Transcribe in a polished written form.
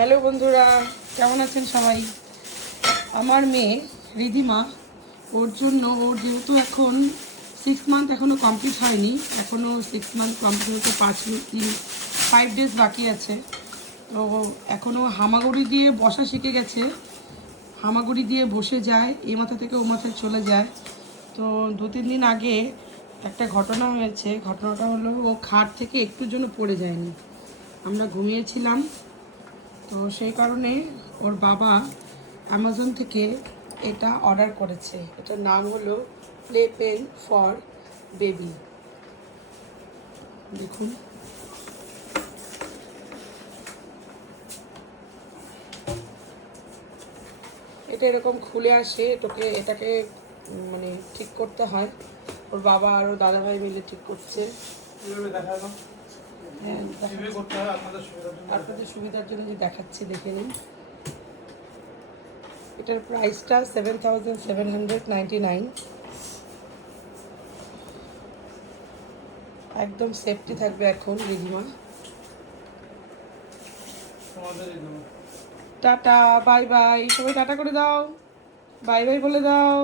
Hello বন্ধুরা, কেমন আছেন সবাই? আমার মেয়ে রিধিমা, ওর জন্য ওর যেহেতু এখন 6 মান্থ এখনও কমপ্লিট হয়নি, এখনও 6 মান্থ কমপ্লিট হতে 5 ডেজ বাকি আছে। তো এখনও হামাগুড়ি দিয়ে বসা শিখে গেছে, হামাগুড়ি দিয়ে বসে যায়, এ মাথা থেকে ও মাথায় চলে যায়। তো 2-3 দিন আগে একটা ঘটনা হয়েছে। ঘটনাটা হলো, ও খাট থেকে একটুর জন্য পড়ে যায়নি, আমরা ঘুমিয়েছিলাম। তো সেই কারণে ওর বাবা অ্যামাজন থেকে এটা অর্ডার করেছে। এটার নাম হলো প্লে পেন ফর বেবি। দেখুন, এটা এরকম খুলে আসে, এটাকে মানে ঠিক করতে হয়। ওর বাবা আর ওর দাদাভাই মিলে ঠিক করছে। হ্যাঁ, আপনাদের সুবিধার জন্য যে দেখাচ্ছি, দেখে নিন। এটার প্রাইসটা 7,799। একদম সেফটি থাকবে এখন রিধিমা। টাটা, বাই বাই, সবাই টাটা করে দাও, বাই বাই বলে দাও।